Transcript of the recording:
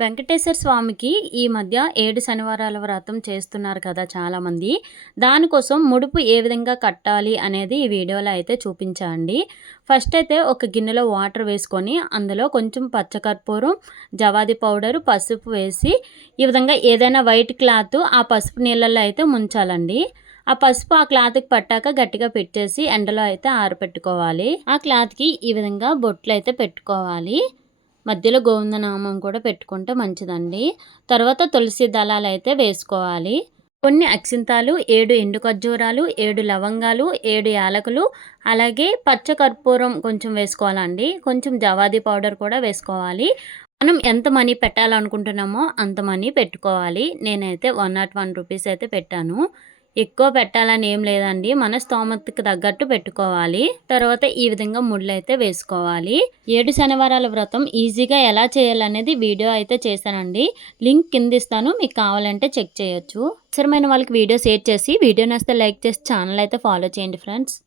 వెంకటేశ్వర స్వామికి ఈ మధ్య ఏడు శనివారాల వ్రతం చేస్తున్నారు కదా చాలామంది. దానికోసం ముడుపు ఏ విధంగా కట్టాలి అనేది ఈ వీడియోలో అయితే చూపించండి. ఫస్ట్ అయితే ఒక గిన్నెలో వాటర్ వేసుకొని అందులో కొంచెం పచ్చకర్పూరం జవాది పౌడర్ పసుపు వేసి ఈ విధంగా ఏదైనా వైట్ క్లాత్ ఆ పసుపు నీళ్ళల్లో అయితే ముంచాలండి. ఆ పసుపు ఆ క్లాత్కి పట్టాక గట్టిగా పెట్టేసి ఎండలో అయితే ఆరపెట్టుకోవాలి. ఆ క్లాత్కి ఈ విధంగా బొట్లు అయితే పెట్టుకోవాలి. మధ్యలో గోవిందనామం కూడా పెట్టుకుంటే మంచిదండి. తర్వాత తులసి దళాలు అయితే వేసుకోవాలి. కొన్ని అక్షింతాలు ఏడు ఎండు ఖర్జూరాలు ఏడు లవంగాలు ఏడు యాలకులు అలాగే పచ్చ కర్పూరం కొంచెం వేసుకోవాలండి. కొంచెం జవాది పౌడర్ కూడా వేసుకోవాలి. మనం ఎంత మనీ పెట్టాలనుకుంటున్నామో అంత మనీ పెట్టుకోవాలి. నేనైతే వన్ నాట్ వన్ రూపీస్ అయితే పెట్టాను. ఎక్కువ పెట్టాలని ఏం లేదండి. మన స్తోమతకి తగ్గట్టు పెట్టుకోవాలి. తర్వాత ఈ విధంగా ముళ్ళు అయితే వేసుకోవాలి. ఏడు శనివారాల వ్రతం ఈజీగా ఎలా చేయాలనేది వీడియో అయితే చేశానండి. లింక్ కింద ఇస్తాను. మీకు కావాలంటే చెక్ చేయొచ్చు. అవసరమైన వాళ్ళకి వీడియో షేర్ చేసి వీడియో నస్తే లైక్ చేసి ఛానల్ అయితే ఫాలో చేయండి ఫ్రెండ్స్.